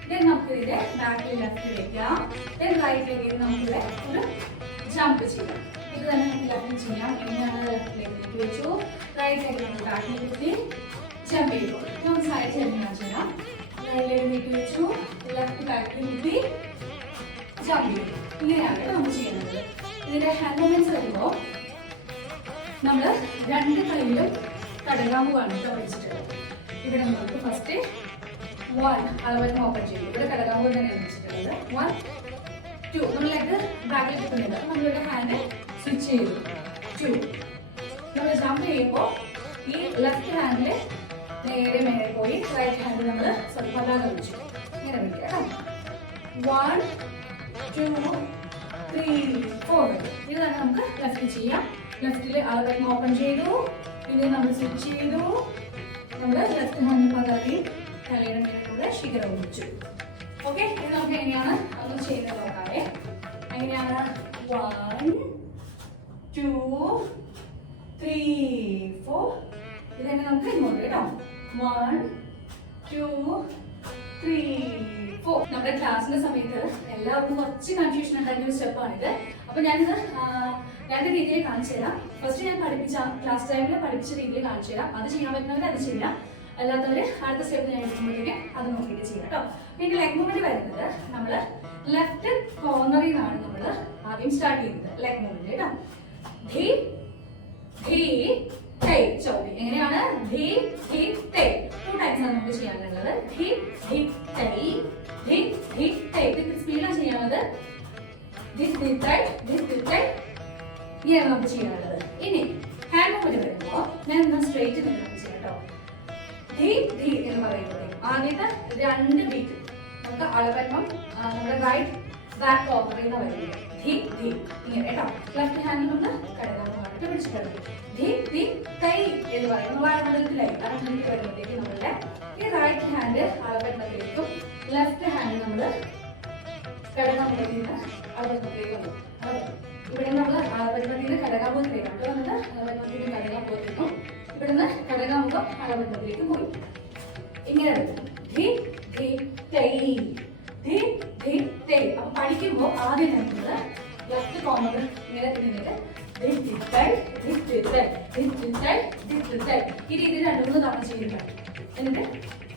ദെൻ നമുക്ക് ഇതിന്റെ ബാക്കിൽ ലെഫ്റ്റ് വെക്കാം. ദെൻ റൈറ്റിലേക്ക് നമുക്കിവിടെ ഒരു ജമ്പ് ചെയ്യാം. ഇത് തന്നെ നമുക്ക് ലെഫ്റ്റ് ചെയ്യാം. എങ്ങനെയാണ് ലെഫ്റ്റിലേക്ക് നീക്കി വെച്ചു, റൈറ്റിലേക്ക് നമ്മൾ ബാക്കിൽ കുത്തി ജമ്പ് ചെയ്തു. നമുക്ക് സൈഡ് ചെയ്യാൻ ചെയ്യാം. റൈറ്റിലേക്ക് നീക്കി വെച്ചു, ലെഫ്റ്റ് ബാക്കിൽ കുത്തി ജമ്പ് ചെയ്തു. ഇങ്ങനെയാണ് നമ്മൾ ചെയ്യുന്നത്. ഇതിന്റെ ഹാൻഡ് മൂവ്മെന്റ്സ് വരുമ്പോൾ നമ്മൾ രണ്ട് കൈയിലും കടകാമ്പുവാണ് വെച്ചിട്ടുള്ളത്. ഇവിടെ നമുക്ക് ഫസ്റ്റ് 1 അളവറ്റം ഓപ്പൺ ചെയ്യും. ഇവിടെ കടകാമ്പു തന്നെയാണ് വെച്ചിട്ടുള്ളത്. 1 2 നമ്മളിലേക്ക് ബാക്കിൽ കിട്ടുന്നില്ല. നമ്മളിവിടെ ഹാൻഡ് സ്വിച്ച് ചെയ്തു. 2 നമ്മൾ ജമ്പ് ചെയ്യുമ്പോൾ ഈ ലെഫ്റ്റ് ഹാൻഡിൽ നേരെ മേലെ പോയി റൈറ്റ് ഹാൻഡ് നമ്മൾ പതാക വെച്ചു. ഇങ്ങനെ വെക്കാം. 1 2 3 4 ഇതാണ് നമുക്ക് ലെഫ്റ്റ് ചെയ്യാം. ലെഫ്റ്റിൽ അളവറ്റം ഓപ്പൺ ചെയ്തു, പിന്നെ നമ്മൾ സ്വിച്ച് ചെയ്തു. നമ്മൾ ലെഫ്റ്റ് ഹാൻഡ് പതാകയും തലയുടെ മേലെ ശിഖരം വെച്ചു. ഓക്കെ, ഇത് നമുക്ക് എങ്ങനെയാണ് അതൊന്നും ചെയ്യുന്നത് നോക്കാവേ. എങ്ങനെയാണ് 1 2 3 4 ഇതന്നെ നമുക്ക് ഇങ്ങോട്ട് കേട്ടോ. 1 2 3 4 നമ്മുടെ ക്ലാസ്സിന്റെ സമയത്ത് എല്ലാവർക്കും കുറച്ച് കൺഫ്യൂഷൻ ഉണ്ടാക്കിയ ഒരു സ്റ്റെപ്പാണിത്. അപ്പൊ ഞാനിത് രണ്ട് രീതിയിൽ കാണിച്ചു തരാം. ഫസ്റ്റ് ഞാൻ പഠിപ്പിച്ച ക്ലാസ് ടൈമിൽ പഠിപ്പിച്ച രീതിയിൽ കാണിച്ചു തരാം. അത് ചെയ്യാൻ പറ്റുന്നവർ അത് ചെയ്യാം, അല്ലാത്തവര് അടുത്ത സ്റ്റെപ്പ് ഞാൻ എടുക്കുമ്പോഴേക്കും അത് നോക്കിയിട്ട് ചെയ്യാം കേട്ടോ. പിന്നെ ലെഗ് മൂവ്മെന്റ് വരുന്നത് നമ്മൾ ലെഫ്റ്റ് കോർണറിൽ നിന്നാണ് നമ്മൾ ആദ്യം സ്റ്റാർട്ട് ചെയ്യുന്നത്. ലെഗ് മൂവ്മെന്റ് കേട്ടോ. ധീ ധീ തൈ ചോദി. എങ്ങനെയാണ്? ധീ ധീ തൈ. 2 ടൈംസ് ആണ് നമുക്ക് ചെയ്യാനുള്ളത്. ധീ ധീ തൈ, ധീ ധീ തൈ. ഇത് സ്പീഡിലാണ് ചെയ്യാനുള്ളത്. ധീ ധീ തൈ, ധീ ധീ തൈ. ഇങ്ങനെയാണ് നമുക്ക് ചെയ്യാനുള്ളത്. ഇനി ഹാൻഡ് മൂവ്മെന്റ് വരുമ്പോൾ ഞാൻ ഇന്ന് സ്ട്രേറ്റ് നിൽക്കാൻ ചെയ്യാം കേട്ടോ. ധീ ധീ എന്ന് പറയുന്നത് ആദ്യത്തെ 2 ബീറ്റ് നമുക്ക് അളവറ്റം നമ്മുടെ റൈറ്റ് ബാക്ക് കോർണറിൽ നിന്ന് വരുന്നത്. ധീ ധീ ഇങ്ങനെ കേട്ടോ. ലെഫ്റ്റ് ഹാൻഡ് കൊണ്ട് കടകാമ്പുമായിട്ട് പിടിച്ചിട്ടുണ്ട്. ധീ ധീ തൈ എന്ന് പറയുന്നത് വാഴമണ്ഡലത്തിലായി അരമണ്ഡലത്തിൽ വരുമ്പോഴത്തേക്ക് നമ്മളുടെ ഈ റൈറ്റ് ഹാൻഡ് അളവറ്റത്തിലേക്കും ലെഫ്റ്റ് ഹാൻഡ് നമ്മൾ കടകാമ്പുരത്തിൽ നിന്ന് അളവറ്റത്തിലേക്ക് വന്നു. ഇവിടെ നമ്മൾ അളവറ്റത്തിൽ കടകാമ്പുരത്തിലേക്കാണ് വന്നത്. അളവറ്റത്തിൽ കടകാമ്പുരത്തേക്കും ഇവിടുന്ന് കടകാമ്പുരം അളവറ്റത്തിലേക്ക് പോയി. ഇങ്ങനെ ധീ ധീ തൈ, ധീ ധീ തൈ. അപ്പൊ പഠിക്കുമ്പോൾ ആദ്യം നമ്മൾ ലെഫ്റ്റ് കോർണർ ഇങ്ങനെ തിരിഞ്ഞിട്ട് ധീ ധീ തൈ, ധീ ധീ തൈ, ധീ ധീ തൈ, ധീ ധീ തൈ. ഈ രീതിയിൽ 2-3 തവണ ചെയ്യുക. എന്നിട്ട്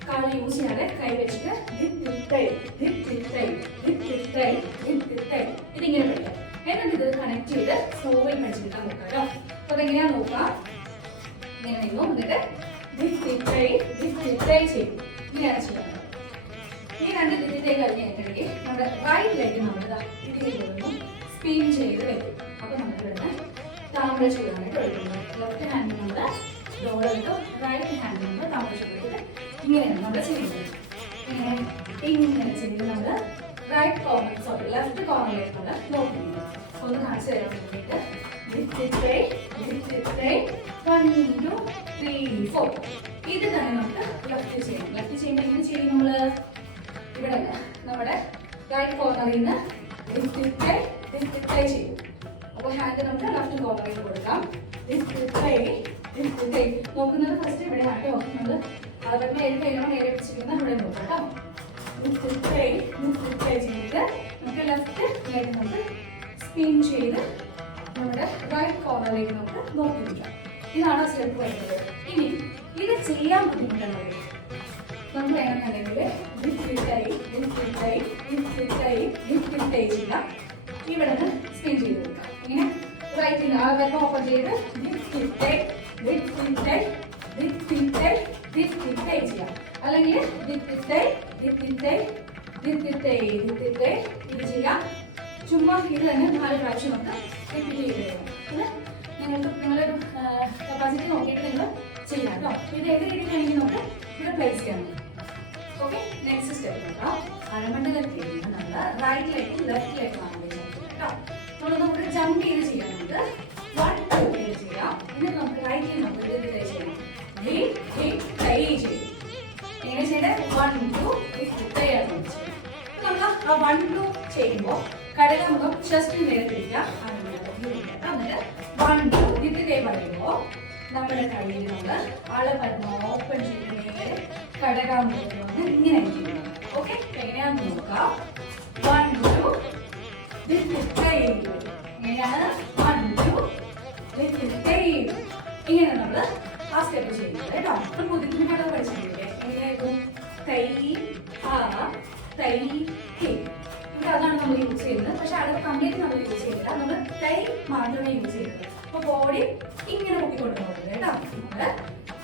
കാല് യൂസ് ചെയ്യാതെ കൈ വെച്ചിട്ട് ധീ ധീ തൈ, ധീ ധീ തൈ, ധീ ധീ തൈ, ധീ ധീ തൈ. ഇതിങ്ങനെ പഠിക്കാം. എന്നിട്ട് ഇത് കണക്ട് ചെയ്ത് സ്ലോയിൽ പഠിച്ചെടുക്കാൻ നോക്കാം കേട്ടോ. അപ്പൊ അതെങ്ങനെയാ നോക്കാം. ഇങ്ങനെ നിന്നു. എന്നിട്ട് ധീ ധീ തൈ, ധീ ധീ തൈ ചെയ്യും. ഇങ്ങനെയാണ് ചെയ്യുന്നത്. ഈ 2 ദിനത്തെ കഴിഞ്ഞിട്ടുണ്ടെങ്കിൽ നമ്മുടെ റൈറ്റിലേക്ക് നമ്മൾ ഇതിലേക്ക് സ്പിൻ ചെയ്ത് വെക്കും. അപ്പൊ നമുക്ക് ഇവിടുന്ന് താമര ചൂടാനായിട്ട് എടുക്കുന്നത്. ലെഫ്റ്റ് ഹാൻഡിൽ നമ്മൾ ഡോളർ ഇട്ടു, റൈറ്റ് ഹാൻഡിൽ നമ്മൾ താമര ചൂടിട്ട് ഇങ്ങനെയാണ് നമ്മൾ ചെയ്യുന്നത്. ഇങ്ങനെ ചെയ്ത് നമ്മൾ റൈറ്റ് കോർണർ ലെഫ്റ്റ് കോർണറിലേക്ക് നമ്മൾ നോക്കുന്നത്. ഒന്ന് കാണിച്ചു തരാൻ വേണ്ടിയിട്ട് lift it right, lift it right. 1, 2, 3, 4. ഇത് തന്നെ നമുക്ക് ലെഫ്റ്റ് ചെയ്യണം. ലെഫ്റ്റ് ചെയ്യുമ്പോൾ എങ്ങനെ ചെയ്യും നമ്മൾ? ഇവിടെ നമ്മുടെ റൈറ്റ് കോർണറിൽ നിന്ന് lift it right, lift it right ചെയ്യും. അപ്പോൾ ഹാൻഡ് നമുക്ക് ലെഫ്റ്റ് കോർണറിൽ കൊടുക്കാം. Lift it right, lift it right. നോക്കുന്നത് ഫസ്റ്റ് ഇവിടെ ആട്ടോ. നമ്മൾ അതുപോലെ നേരെ കൈകൊണ്ട് നേരെ പിടിച്ചിരിക്കുന്ന ഇവിടെ നോക്കാം കേട്ടോ. Lift it right, lift it right ചെയ്തിട്ട് നമുക്ക് ലെഫ്റ്റ് ലെഗ് നമുക്ക് സ്പിൻ ചെയ്ത് നമ്മുടെ റൈറ്റ് കോർണറിലേക്ക് നമുക്ക് നോക്കി നിൽക്കാം. ഇതാണ് സ്റ്റെപ്പ് വരുന്നത്. ഇനി ഇത് ചെയ്യാൻ ബുദ്ധിമുട്ടുള്ളത് നമുക്ക് വേണമെന്നുണ്ടെങ്കിൽ ചെയ്യാം. ഇവിടെ നിന്ന് സ്പിൻ ചെയ്ത് കൊടുക്കാം. ഇങ്ങനെ റൈറ്റിൽ ആ വെള്ളം ഓപ്പൺ ചെയ്ത് ചെയ്യാം. അല്ലെങ്കിൽ ഇത് ചെയ്യാം. ചുമ്മാ ഇത് തന്നെ 4 പ്രാവശ്യം നമുക്ക് റിപ്പീറ്റ് ചെയ്ത് തരാം. നിങ്ങളുടെ കപ്പാസിറ്റി നോക്കിയിട്ട് നിങ്ങൾ ചെയ്യാം കേട്ടോ. ഇത് ഏത് രീതിയിലാണെങ്കിൽ നമുക്ക് ഇവിടെ പ്ലേസ് ചെയ്യാം. ഓക്കെ, നെക്സ്റ്റ് സ്റ്റെപ്പ് കേട്ടോ. അരമണ്ഡലത്തിൽ നിന്ന് നമ്മൾ റൈറ്റിലേക്കും ലെഫ്റ്റിലേക്കുമാണ് കേട്ടോ. നമുക്ക് ജമ്പ് ചെയ്ത് ചെയ്യാനുണ്ട്. 1, 2 ചെയ്യാം. എന്നിട്ട് നമുക്ക് റൈറ്റിൽ നമുക്ക് ഇത് ചെയ്യണം. ചെയ്യും. എങ്ങനെ ചെയ്യണേ? 1, 2 നമ്മൾ ആ 1, 2 ചെയ്യുമ്പോൾ കടകമുഖം ചെസ്റ്റിന് നേരെ പിടിക്കുക. എന്നിട്ട് 1, 2 ഇതിലേ പറയുമ്പോൾ നമ്മുടെ കയ്യിൽ നമ്മൾ അളവെണ്ണം ഓപ്പൺ ചെയ്ത് നേരെ കടകാമുഖത്തിൽ വന്ന് ഇങ്ങനെ ചെയ്യണം. ഓക്കെ, എങ്ങനെയാണെന്ന് നോക്കാം. 1, 2 എങ്ങനെയാണ്? 1, 2 ഇങ്ങനെ നമ്മൾ ആ സ്റ്റെപ്പ് ചെയ്യുന്നത് കേട്ടോ. അപ്പം പുതുക്കിന് കട പഠിച്ചിട്ടില്ലേ? എങ്ങനെയായിരുന്നു? അതാണ് നമ്മൾ യൂസ് ചെയ്യുന്നത്. പക്ഷെ അത് കംപ്ലീറ്റ് നമ്മൾ യൂസ് ചെയ്തില്ല. നമ്മൾ തൈ മാത്രമേ യൂസ് ചെയ്യുന്നത്. അപ്പൊ ബോഡി ഇങ്ങനെ പൊക്കിക്കൊണ്ട് പോകുന്നത് കേട്ടോ. നമ്മള്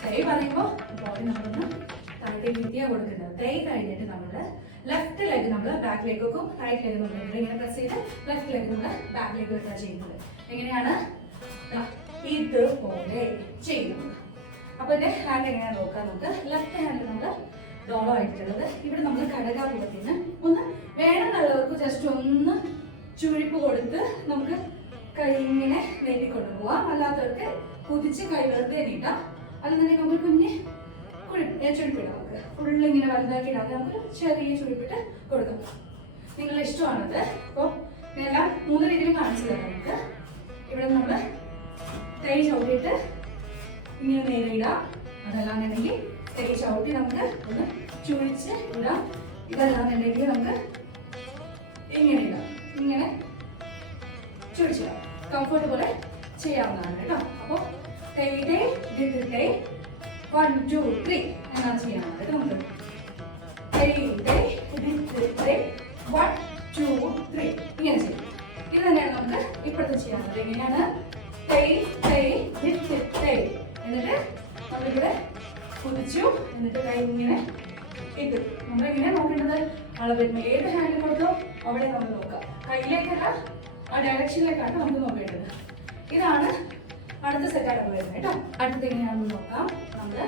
തൈ പറയുമ്പോൾ ബോഡി നമ്മളൊന്ന് താഴത്തെ വിദ്യ കൊടുക്കുന്നത്. തൈ കഴിഞ്ഞിട്ട് നമ്മൾ ലെഫ്റ്റ് ലെഗ് നമ്മൾ ബാക്കിലേക്ക് വെക്കും, റൈറ്റ് ലെഗ് നമ്മൾ ഇങ്ങനെ പ്രസ് ചെയ്ത് ലെഫ്റ്റ് ലെഗ് നമ്മൾ ബാക്കിലേക്ക് വെക്കുക ചെയ്യുന്നത്. എങ്ങനെയാണ്? ഇതുപോലെ ചെയ്യുന്നത്. അപ്പൊ എന്റെ ഹാൻഡ് എങ്ങനെയാണ് നോക്കാം. നമുക്ക് ലെഫ്റ്റ് ഹാൻഡ് നമ്മൾ ഡോളോ ആയിട്ടുള്ളത്. ഇവിടെ നമ്മൾ കടകാമുഖത്തിന് ഒന്ന് വേണമെന്നുള്ളവർക്ക് ജസ്റ്റ് ഒന്ന് ചുഴിപ്പ് കൊടുത്ത് നമുക്ക് കൈ ഇങ്ങനെ നീട്ടിക്കൊണ്ടു പോവാം. അല്ലാത്തവർക്ക് കുതിച്ച് കൈ വെറുതെ നീട്ടാം. അല്ലെന്നുണ്ടെങ്കിൽ നമുക്ക് കുഞ്ഞ് ചുഴിപ്പിടാം. നമുക്ക് ഫുള്ള് ഇങ്ങനെ വലുതാക്കി ഇടാതെ നമുക്ക് ചെറിയ ചുഴിപ്പിട്ട് കൊടുക്കാം. നിങ്ങളുടെ ഇഷ്ടമാണത്. അപ്പോൾ ഞാൻ 3 രീതിയിൽ കാണിച്ചു തരാം. നമുക്ക് ഇവിടെ നമ്മൾ കൈ ചവിട്ടിയിട്ട് ഇങ്ങനെ നേരെ ഇടാം. അതല്ലാന്നുണ്ടെങ്കിൽ കൈ ചവിട്ടി നമുക്ക് ഒന്ന് ചുഴിച്ച് ഇടാം. ഇതല്ലാന്നുണ്ടെങ്കിൽ നമുക്ക് ഇങ്ങനെ ഇടാം. ഇങ്ങനെ ചുഴിച്ചിടാം. കംഫർട്ട് പോലെ ചെയ്യാവുന്നതാണ് കേട്ടോ. അപ്പോൾ കൈ 1, 2, 3 എന്നാണ് ചെയ്യാനുള്ളത്. നമുക്ക് 1, 2, 3 ഇങ്ങനെ ചെയ്യും. ഇത് തന്നെയാണ് നമുക്ക് ഇപ്പോഴത്തെ ചെയ്യാനുള്ളത്. എങ്ങനെയാണ്? എന്നിട്ട് നമ്മളിവിടെ കുതിച്ചു. എന്നിട്ട് കൈ ഇങ്ങനെ ഇട്ടു. നമ്മളിങ്ങനെ നോക്കേണ്ടത് അളവിന് ഏത് ഹാൻഡ് കൊടുത്തോ അവിടെ നമ്മൾ നോക്കാം. കയ്യിലേക്കല്ല, ആ ഡയറക്ഷനിലേക്കാണ് നമുക്ക് നോക്കേണ്ടത്. ഇതാണ് അടുത്ത സെറ്റായിട്ട് വരുന്നത് കേട്ടോ. അടുത്ത എങ്ങനെയാണെന്ന് നോക്കാം. നമ്മൾ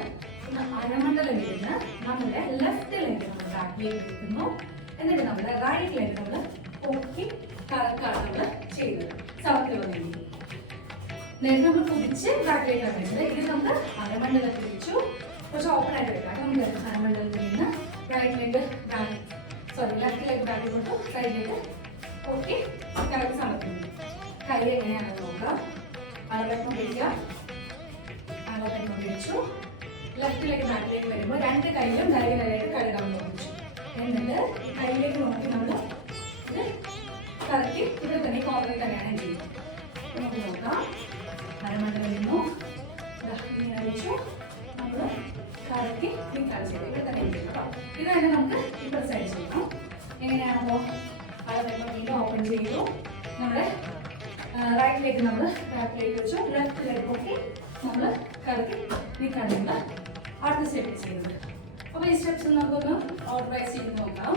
അരമണ്ഡലം ഇരുന്ന് നമ്മുടെ ലെഫ്റ്റ് ലെഗ് നമ്മൾ ബാക്കിലേക്ക് എടുക്കുന്നു. എന്നിട്ട് നമ്മുടെ റൈറ്റ് ലെഗ് നമ്മൾ പൊക്കി കറക്കാണ് നമ്മൾ ചെയ്യുന്നത്. സമത്തിൽ വന്നെങ്കിൽ നേരത്തെ നമ്മൾ കുതിച്ച് ബാക്കിലേക്കാണ് വരുന്നത്. ഇത് നമുക്ക് അരമണ്ഡലത്തിൽ വെച്ചു കുറച്ച് ഓപ്പൺ ആയിട്ട് വെക്കാം. നമുക്ക് അരമണ്ഡലത്തിൽ നിന്ന് റൈറ്റ് ലെഗ് ലെഫ്റ്റ് ലെഗ് ബാക്കിൽ കൊണ്ടു സൈഡിലേക്ക് പൊക്കി കറക്റ്റ് സമത്തിൽ. കൈ എങ്ങനെയാണെന്ന് നോക്കാം. അളവെണ്ണം പിടിക്കുക. അളവെണ്ണം പിടിച്ചു. ലെഫ്റ്റിലേക്ക് ബാക്കിലേക്ക് വരുമ്പോൾ 2 കൈയിലും കൈയിലായിട്ട് കഴുകാൻ നോക്കിച്ചു. എന്നിട്ട് ഈ കൈയിലേക്ക് നോക്കി നമ്മൾ ഇത് കറക്കി ഇവിടെ തന്നെ കോർണറിൽ തന്നെയാണ് ചെയ്യുന്നത്. നമുക്ക് നോക്കാം. അരമണ്ഡലം വരുന്നു. ഇങ്ങനെ വെച്ചു നമ്മൾ കറക്കി നിൽക്കാതെ ചെയ്തു. ഇവിടെ തന്നെ ചെയ്യണം. ഇത് തന്നെ നമുക്ക് ഇപ്പോൾ സൈഡ് ചെയ്യണം. എങ്ങനെയാണോ? അളവെണ്ണം വീണ്ടും ഓപ്പൺ ചെയ്തു. നമ്മുടെ റൈറ്റ് ലെഗ് നമ്മൾ ബാക്കിലേക്ക് വെച്ചു. ലെഫ്റ്റ് ലെഗ് പൊക്കി നമ്മൾ കറക്കി നിൽക്കാനുള്ള അടുത്ത സ്റ്റെപ്പ് ചെയ്യുന്നത്. അപ്പോൾ ഈ സ്റ്റെപ്സ് നമുക്കൊന്ന് ഓർഗനൈസ് ചെയ്ത് നോക്കാം.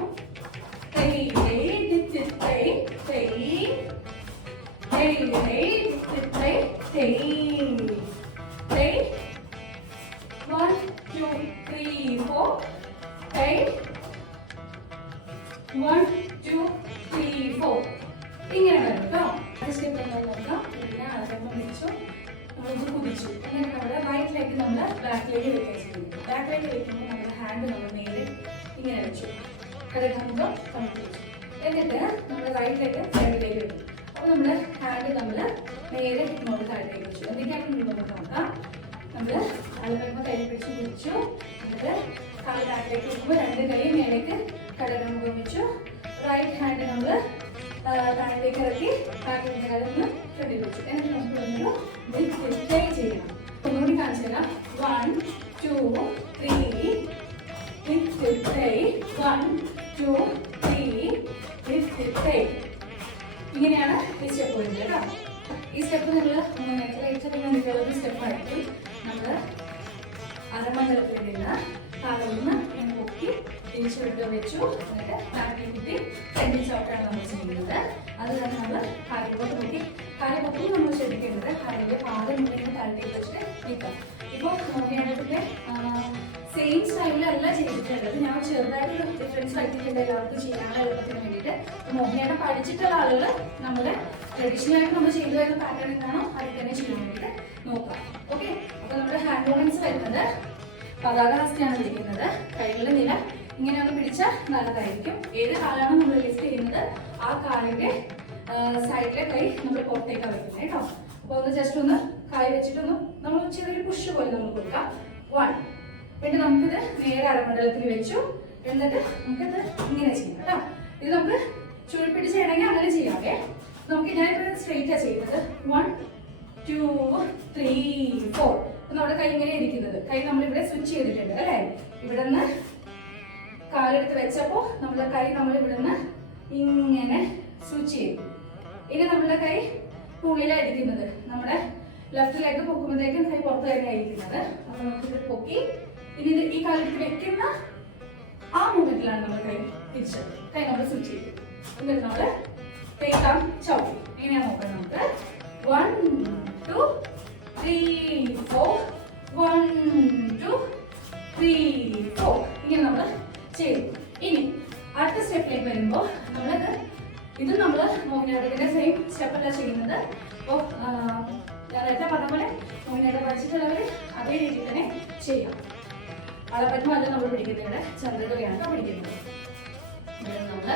1, 2, 3, 4. 1, 2, 3, 4. ഇങ്ങനെ വരും കേട്ടോ. സ്റ്റെപ്പ് നോക്കാം. അളക്കം വെച്ചു, നമ്മളൊന്ന് കുതിച്ചു. എന്നിട്ട് നമ്മുടെ റൈറ്റിലേക്ക് നമ്മൾ ബാക്കിലേക്ക് വെക്കുക ചെയ്യുന്നു. ബാക്കിലേക്ക് വെക്കുമ്പോൾ നമ്മുടെ ഹാൻഡ് നമ്മൾ നേരെ ഇങ്ങനെ വെച്ചു, കടകമ്പം കണക്ക് വെച്ചു. എന്നിട്ട് നമ്മൾ റൈറ്റിലേക്ക് സൈഡിലേക്ക് വെക്കും. അപ്പോൾ നമ്മുടെ ഹാൻഡ് നമ്മൾ നേരെ ഇങ്ങോട്ട് താഴത്തേക്ക് വെച്ചു. എന്തൊക്കെയാണ് നമുക്ക് നോക്കാം. നമ്മൾ അളക്കം കൈ പിടിച്ച് കുതിച്ചു. എന്നിട്ട് കാല് ബാക്കിലേക്ക് വെക്കുമ്പോൾ രണ്ട് കൈ മേലേക്ക് കടകമ്പം വെച്ചു. റൈറ്റ് ഹാൻഡ് നമ്മൾ താഴത്തേക്ക് ഇറക്കി ബാക്കിൻ്റെ കാലൊന്ന് ഫ്രണ്ടിൽ വെച്ചു. എന്നിട്ട് നമുക്ക് ഒന്നൊരു ലിഫ്റ്റ് ചെയ്യണം. ഒന്നുകൂടി കാണിച്ചു തരാം. 1 2 3 ലിഫ്റ്റ് 1 2 3 ലിഫ്റ്റ്. ഇങ്ങനെയാണ് ഈ സ്റ്റെപ്പ് വരുന്നത് കേട്ടോ. ഈ സ്റ്റെപ്പ് നിങ്ങൾ ഏറ്റവും വേണ്ടിയിട്ടുള്ള സ്റ്റെപ്പായിരിക്കും. നമ്മൾ അരമണ്ഡലത്തിൽ നിന്ന് കാലൊന്ന് ഇങ്ങനെ പൊക്കി തിരിച്ചു വിട്ട് വെച്ചു. എന്നിട്ട് ബാക്കിൽ കുത്തി ഫ്രണ്ടിൽ ചവിട്ടാണ് നമ്മൾ ചെയ്യുന്നത്. അത് തന്നെ നമ്മൾ കാലിപ്പോട്ട് നോക്കി കാലി പൊക്കി നമ്മൾ ശ്രദ്ധിക്കേണ്ടത് കാലിൻ്റെ പാദം ഇങ്ങനെ താഴത്തേക്ക് വെച്ചിട്ട് നിൽക്കാം. ഇപ്പോൾ മോഹിനിയാട്ടത്തിൻ്റെ സെയിം സ്റ്റൈലിലല്ല ചെയ്തിട്ടുള്ളത്. ഞാൻ ചെറുതായിട്ട് ഡിഫറൻസ് വരുത്തിയിട്ടുണ്ട് എല്ലാവർക്കും ചെയ്യാനുള്ള എളുപ്പത്തിന് വേണ്ടിയിട്ട്. മോഹിനിയാട്ടം പഠിച്ചിട്ടുള്ള ആളുകൾ നമ്മുടെ ട്രഡീഷണലായിട്ട് നമ്മൾ ചെയ്തു വരുന്ന പാറ്റേൺ എന്താണോ അതിൽ തന്നെ ചെയ്യാൻ വേണ്ടിയിട്ട് നോക്കാം. ഓക്കെ, അപ്പോൾ നമ്മുടെ ഹാൻഡ് മൂവ്മെന്റ്സ് വരുന്നത് പതാകഹസ്തിയാണ് പിടിക്കുന്നത്. കൈകളുടെ നില ഇങ്ങനെ ഒന്ന് പിടിച്ചാൽ നല്ലതായിരിക്കും. ഏത് കാലാണ് നമ്മൾ ലിഫ്റ്റ് ചെയ്യുന്നത് ആ കാലിൻ്റെ സൈഡിലെ കൈ നമ്മൾ പുറത്തേക്കാണ് വെക്കുന്നത് കേട്ടോ. അപ്പോൾ ഒന്ന് ജസ്റ്റ് ഒന്ന് കായ് വെച്ചിട്ടൊന്ന് നമ്മൾ ചെറിയൊരു പുഷ് പോലെ നമ്മൾ കൊടുക്കാം. 1. പിന്നെ നമുക്കിത് നേരെ അരമണ്ഡലത്തിൽ വെച്ചു. എന്നിട്ട് നമുക്കിത് ഇങ്ങനെ ചെയ്യാം കേട്ടോ. ഇത് നമുക്ക് ചുരുപ്പിട്ട് ചെയ്യണമെങ്കിൽ അങ്ങനെ ചെയ്യാമേ. നമുക്ക് ഞാനിപ്പോൾ സ്ട്രെയിറ്റാണ് ചെയ്യുന്നത്. 1 2 3 4. നമ്മുടെ കൈ ഇങ്ങനെ ഇരിക്കുന്നത്. കൈ നമ്മളിവിടെ സ്വിച്ച് ചെയ്തിട്ടുണ്ട് അല്ലേ. ഇവിടെ നിന്ന് കാലെടുത്ത് വെച്ചപ്പോൾ നമ്മുടെ കൈ നമ്മൾ ഇവിടെ നിന്ന് ഇങ്ങനെ സ്വിച്ച് ചെയ്യും. ഇനി നമ്മുടെ കൈ ഉള്ളിലായിരിക്കുന്നത്. നമ്മുടെ ലെഫ്റ്റ് ലെഗ് പൊക്കുമ്പോഴത്തേക്കും കൈ പുറത്ത് തന്നെ ആയിരിക്കുന്നത്. അപ്പോൾ നമുക്കിത് പൊക്കി ഇനി ഈ കാലെടുത്ത് വെക്കുന്ന ആ മൂമെന്റിലാണ് നമ്മൾ കൈ തിരിച്ചത്. കൈ നമ്മൾ സ്വിച്ച് ചെയ്തു. എന്നിട്ട് നമ്മൾ തേക്കാം ചവിട്ടി. ഇങ്ങനെയാണ് നോക്കാം. നമുക്ക് 1 2 3 4 1 2 3 4 ഇങ്ങനെ നമ്മൾ ചെയ്തു. ഇനി അടുത്ത സ്റ്റെപ്പിലേക്ക് വരുമ്പോൾ ഇത് നമ്മൾ മോഹിനിയാട്ടത്തിന്റെ സെയിം സ്റ്റെപ്പല്ല ചെയ്യുന്നത്. അപ്പോൾ ഞാൻ നേരത്തെ പറഞ്ഞ പോലെ മോഹിനിയാട്ടം പഠിച്ചിട്ടുള്ളവർ അതേ രീതിയിൽ തന്നെ ചെയ്യാം. അളപ്പറ്റും അല്ല നമ്മൾ പിടിക്കുന്നത്, ചന്ദ്രകലയാണ് പിടിക്കുന്നത്. ഇവിടെ നമ്മൾ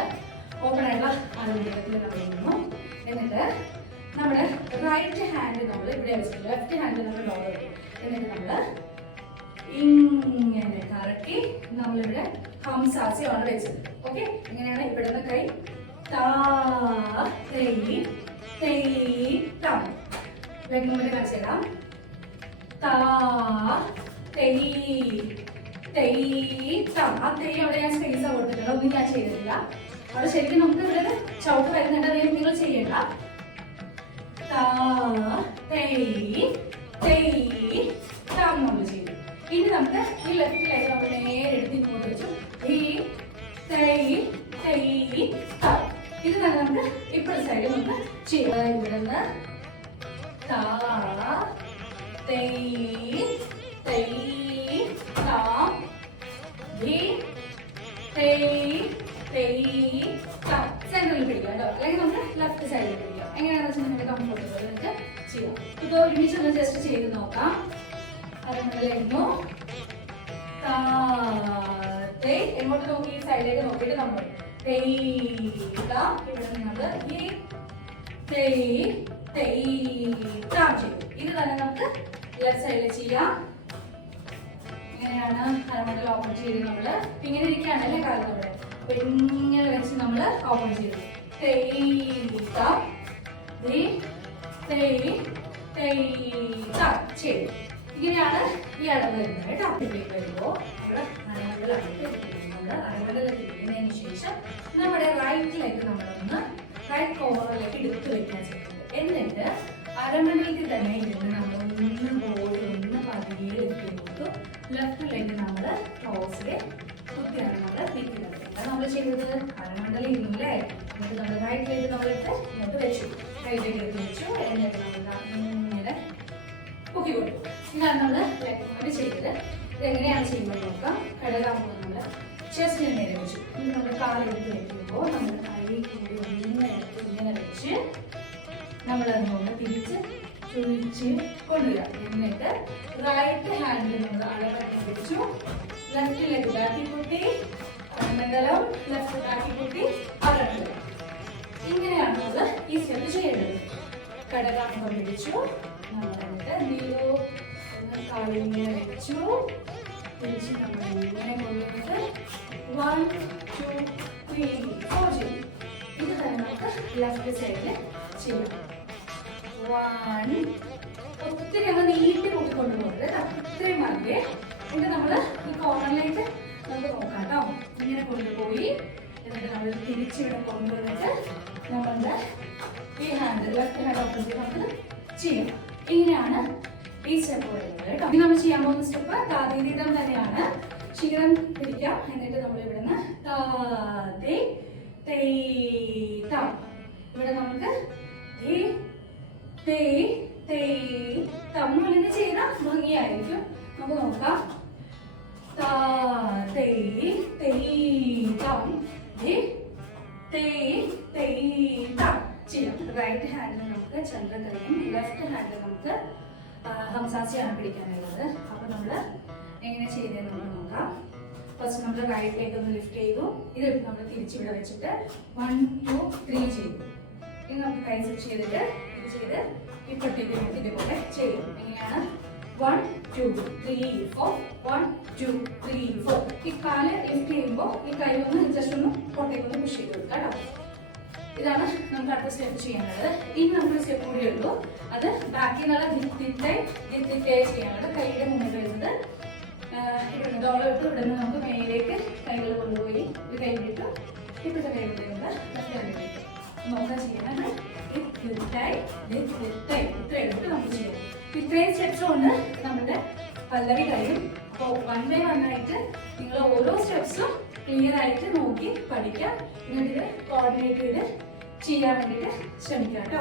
ഓപ്പൺ ആയിട്ടുള്ള അളവിടത്തിൽ നമ്മൾ ഇടുന്നു. എന്നിട്ട് നമ്മുടെ റൈറ്റ് ഹാൻഡ് നമ്മൾ ഇവിടെ വെച്ചിട്ട് ലെഫ്റ്റ് ഹാൻഡ് നമ്മൾ ലോവർ ചെയ്യും. എന്നിട്ട് നമ്മൾ ഇങ്ങനെ കറക്കി നമ്മളിവിടെ ഹംസാസ്യമാണ് വെച്ചത്. ഓക്കെ, ഇങ്ങനെയാണ് ഇവിടുന്ന് കൈ താ തേയ് തേയ് താ. വേഗം കാണിച്ചു തരാം. താ തേയ് തേയ് താ. ആ തേയ് അവിടെ ഞാൻ സ്പേസ് കൊടുത്തിട്ടുണ്ട്, ഒന്നും ഞാൻ ചെയ്തിട്ടില്ല. അവിടെ ശരിക്കും നമുക്ക് ഇവിടെ ചവിട്ട് വരുന്നുണ്ട്, അതായത് നിങ്ങൾ ചെയ്യണ്ട. താ തേയ് തേയ് താ നമ്മൾ ചെയ്തു. ഇനി നമുക്ക് ഈ ലെഫ്റ്റ് ലെഗ് നമ്മൾ നേരെ എടുത്ത് ഇങ്ങോട്ട് വെച്ചു. ഈ തേയ് തേയ് താ. ഇത് തന്നെ നമുക്ക് ഇപ്പോഴത്തെ സൈഡിൽ നമുക്ക് ചെയ്യാം. ഇവിടെ നിന്ന് താ തേയ് തേയ് താ തേയ് തേയ് താ. സെന്ററിൽ പിടിക്കാം കേട്ടോ, അല്ലെങ്കിൽ നമുക്ക് ലെഫ്റ്റ് സൈഡിൽ പിടിക്കാം. എങ്ങനെയാണെന്ന് വെച്ചാൽ നമുക്ക് കംഫർട്ടബിൾ നമുക്ക് ചെയ്യാം. ഇപ്പോൾ ഒരുമിച്ച് ഒന്ന് ജസ്റ്റ് ചെയ്ത് നോക്കാം. അരമണ്ഡലായിരുന്നു. എങ്ങോട്ട് നോക്കി? ഈ സൈഡിലേക്ക് നോക്കിയിട്ട് നമ്മൾ ഇവിടെ നമ്മൾ ചെയ്തു. ഇത് തന്നെ നമുക്ക് ലെഫ്റ്റ് സൈഡിൽ ചെയ്യാം. ഇങ്ങനെയാണ് അരമണ്ഡലം ഓപ്പൺ ചെയ്ത് നമ്മള് ഇങ്ങനെ ഇരിക്കുകയാണ് അല്ലേ കാലം നമ്മുടെ. അപ്പൊ ഇങ്ങനെ വെച്ച് നമ്മള് ഓപ്പൺ ചെയ്തു. ചെയ്തു. ഇങ്ങനെയാണ് ഈ അളവ് വരുന്നത് കേട്ടോ. ഇതിലേക്ക് വരുമ്പോൾ നമ്മുടെ അരമണ്ഡലത്തിൽ ഇടുന്നതിന് ശേഷം നമ്മുടെ റൈറ്റിലേക്ക് നമ്മളൊന്ന് റൈറ്റ് കോർണറിലേക്ക് എടുത്ത് വെക്കാൻ ചെയ്യുന്നത്. എന്നിട്ട് അരമണ്ഡലത്തിൽ തന്നെ ഇരുന്ന് നമ്മൾ ഒന്ന് ബോഡി ഒന്ന് പതിയെ എടുത്ത് ലെഫ്റ്റിലേക്ക് നമ്മൾ ക്രോസിലെ കുത്തിയാണ് നമ്മൾ നിൽക്കുന്നത്. അത് നമ്മൾ ചെയ്തത് അരമണ്ഡലം ഇരുന്നില്ലേ. എന്നിട്ട് നമ്മൾ റൈറ്റിലേക്ക് നമ്മളിട്ട് ഇങ്ങോട്ട് വെച്ചു, റൈറ്റിലേക്ക് എടുത്ത് വെച്ചു. എന്നിട്ട് നമ്മൾ ഇങ്ങനെ പൊക്കി കൊടുക്കും. ഇതാണ് നമ്മൾ ലെഗ് മൂവ്മെന്റ് ചെയ്തത്. ഇതെങ്ങനെയാണ് ചെയ്യുന്നത് നോക്കാം. കടലാകുമ്പോൾ നമ്മൾ ചെസ്റ്റിന് നേരെ വെച്ചു. ഇനി നമ്മൾ കാലെടുത്ത് വെക്കുമ്പോൾ നമ്മൾ കൈ കൂടി ഒന്ന് എടുത്ത് ഇങ്ങനെ വെച്ച് നമ്മളതിനൊന്ന് തിരിച്ച് ചുഴിച്ച് കൊണ്ടുവരിക. എന്നിട്ട് റൈറ്റ് ഹാൻഡിൽ നമ്മൾ അളവെട്ടി പിടിച്ചു, ലെഫ്റ്റിലേക്ക് ബാക്കി കുട്ടി അരമണ്ഡലം, ലെഫ്റ്റ് ബാക്കി കുട്ടി അരമണ്ഡലം. ഇങ്ങനെയാണ് നമ്മൾ ഈ സ്റ്റെപ്പ് ചെയ്യേണ്ടത്. കടകാമ്പം പിടിച്ചു, നമ്മൾ എന്നിട്ട് എന്ത് ചെയ്തു, കാലിങ്ങനെ വെച്ചു, തിരിച്ച് നമ്മൾ ഇങ്ങനെ കൊണ്ടുവന്നിട്ട് 1 2 3 4 ചെയ്യും. ഇത് തന്നെ നമുക്ക് ലെഫ്റ്റ് സൈഡിൽ ചെയ്യാം. 1 ഒത്തിരി അങ്ങ് നീട്ടി കൂട്ടിക്കൊണ്ടുപോകരുത്, ഇത്രയും മതി. എന്നിട്ട് നമ്മൾ ഈ കോർണറിലേക്ക് നമുക്ക് നോക്കാം കേട്ടോ. ഇങ്ങനെ കൊണ്ടുപോയി എന്നിട്ട് നമ്മൾ തിരിച്ചിവിടെ കൊണ്ടുവന്നിട്ട് നമ്മളുടെ ഈ ഹാൻഡ് ലെഫ്റ്റ് ഹാൻഡ് ഓപ്പോസിറ്റ് നമുക്ക് ചെയ്യാം. ഇങ്ങനെയാണ് ഈ സ്റ്റെപ്പ് വരുന്നത് കേട്ടോ. ഇനി നമ്മൾ ചെയ്യാൻ പോകുന്ന സ്റ്റെപ്പ് താതീതം തന്നെയാണ്. ശിഖരം പിടിക്കാം, എന്നിട്ട് നമ്മൾ ഇവിടുന്ന് താതേ തേതാം. ഇവിടെ നമുക്ക് തമ്മിൽ ചെയ്താൽ ഭംഗിയായിരിക്കും. നമുക്ക് നോക്കാം. ചെയ്യാം. റൈറ്റ് ഹാൻഡിൽ നമുക്ക് ചന്ദ്രകലയും ലെഫ്റ്റ് ഹാൻഡിൽ നമുക്ക് ഹംസാസിയാണ് പിടിക്കാനുള്ളത്. അപ്പൊ നമ്മള് എങ്ങനെ ചെയ്തതെന്ന് നമുക്ക് നോക്കാം. ഫസ്റ്റ് നമ്മൾ റൈറ്റിലേക്ക് ഒന്ന് ലിഫ്റ്റ് ചെയ്തു, ഇത് നമ്മൾ തിരിച്ചിവിടെ വെച്ചിട്ട് 1 2 3 ചെയ്തു. ഇനി നമുക്ക് കൈ സെറ്റ് ചെയ്തിട്ട് ഇത് ചെയ്ത് ഇപ്പോഴത്തേക്ക് നമുക്ക് ഇതുപോലെ ചെയ്യും. എങ്ങനെയാണ് 1 2 3 4 1 2 3 4. ഈ കാല് ലിഫ്റ്റ് ചെയ്യുമ്പോൾ ഈ കൈ ഒന്ന് ജസ്റ്റ് ഒന്ന് പുറത്തേക്കൊന്ന് പുഷ് ചെയ്ത് കൊടുക്കാം കേട്ടോ. ഇതാണ് നമുക്ക് അടുത്ത സ്റ്റെപ്പ് ചെയ്യേണ്ടത്. ഇനി നമുക്ക് സ്റ്റെപ്പ് കൂടി ഉള്ളൂ, അത് ബാക്കി നല്ല ദിത്തിട്ടേ ചെയ്യാനുള്ളത്. കൈയുടെ മുന്നിൽ വരുന്നത് ഇവിടെ ഡോളർ ഇട്ട് ഇവിടെ നിന്ന് നമുക്ക് മേലേക്ക് കൈകൾ കൊണ്ടുപോയി ഒരു കൈ ഇട്ടു, ഇപ്പോഴത്തെ കൈ കൊണ്ടുവരുന്നത് ലെഫ്റ്റ് ഹാൻഡിലേക്ക് നോക്കാൻ ചെയ്യണം. ഇത്രയും എടുത്ത് നമുക്ക് ചെയ്യാം. ഇത്രയും സ്റ്റെപ്സ് കൊണ്ട് നമ്മുടെ പല്ലവി കഴിയും. അപ്പോൾ 1 by 1 ആയിട്ട് നിങ്ങൾ ഓരോ സ്റ്റെപ്സും ക്ലിയർ ആയിട്ട് നോക്കി പഠിക്കാം. എന്നിട്ട് കോർഡിനേറ്റ് ചെയ്ത് ചെയ്യാൻ വേണ്ടിയിട്ട് ശ്രമിക്കാം കേട്ടോ.